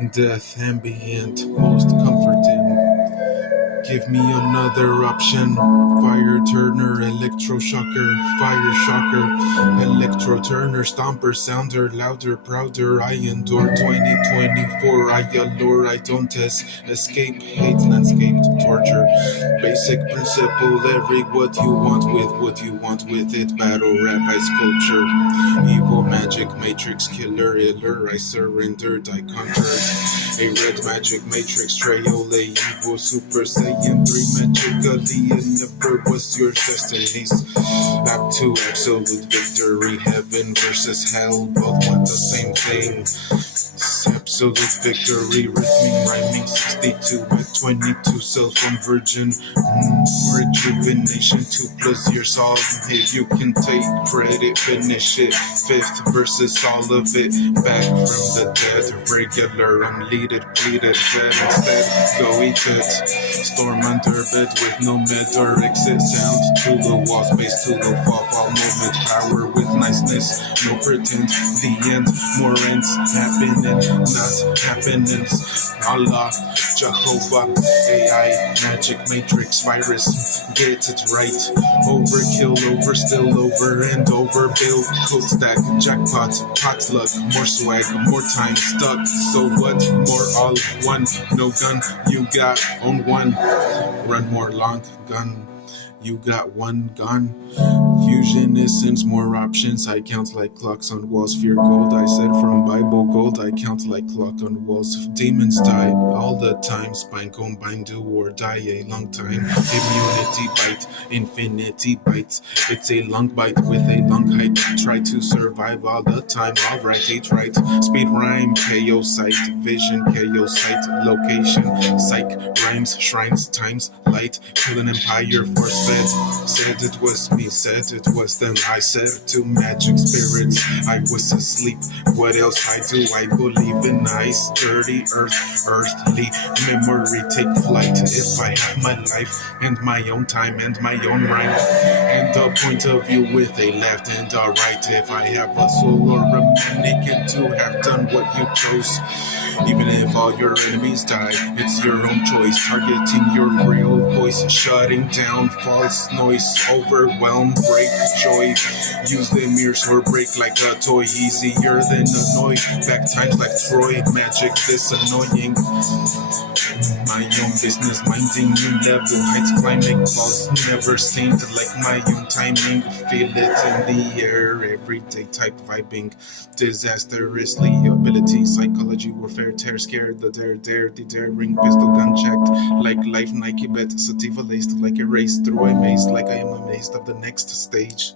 Death, ambient, most comforting. Give me another option. Fire Turner, electroshocker, fire shocker, electro Turner, stomper, sounder, louder, prouder. I endure 2024. I allure, I don't test, escape, hate, landscaped, torture. Basic principle, every what you want with it. Battle rap, ice sculpture. Evil magic, matrix, killer, iller. I surrendered, I conquered. A red magic matrix, trail, a evil super saiyan 3 magically, and never was your destinies. Back to absolute victory, heaven versus hell, both want the same thing. Absolute victory, rhythming, rhyming, 62 at 22, self-on virgin, rejuvenation, 2+ years all. If you can take credit, finish it. Fifth versus all of it, back from the dead, regular, unleaded, pleaded, dead instead, go eat it. Storm under bed with no med or exit, sound too low, wall space too low, fall moment, power with niceness, no pretend, the end, more ends, happening, not happenings, Allah, Jehovah, AI, magic, matrix, virus, get it right, overkill, over, still over, and over, build, code stack, jackpot, potluck, more swag, more time, stuck, so what, more all, one, no gun, you got, own one, run more long, gun, you got one gun. Fusion essence, more options. I count like clocks on walls. Fear gold, I said from Bible gold. I count like clock on walls. Demons die all the time. Spine combine, do or die a long time. Immunity bite, infinity bites. It's a long bite with a long height. Try to survive all the time. Alright, eat right. Speed rhyme, KO sight, vision, KO sight, location, psych, rhymes, shrines, times, light, kill an empire, force fed. Said it was me, said it was them. I said to magic spirits, I was asleep. What else I do? I believe in ice, dirty earth, earthly memory. Take flight if I have my life and my own time and my own rhyme and a point of view with a left and a right. If I have a soul or a mannequin to have done what you chose. Even if all your enemies die, it's your own choice. Targeting your real voice, shutting down false noise, overwhelm, break joy. Use the mirrors or break like a toy, easier than annoy. Back times like Troy, magic this annoying. My own business, minding new level, heights climbing, falls never seemed like my own timing. Feel it in the air, everyday type vibing, disastrously ability, psychology, warfare, tear, scared, the daring, pistol gun checked, like life, Nike bet, sativa laced, like a race through a maze, like I am amazed of the next stage.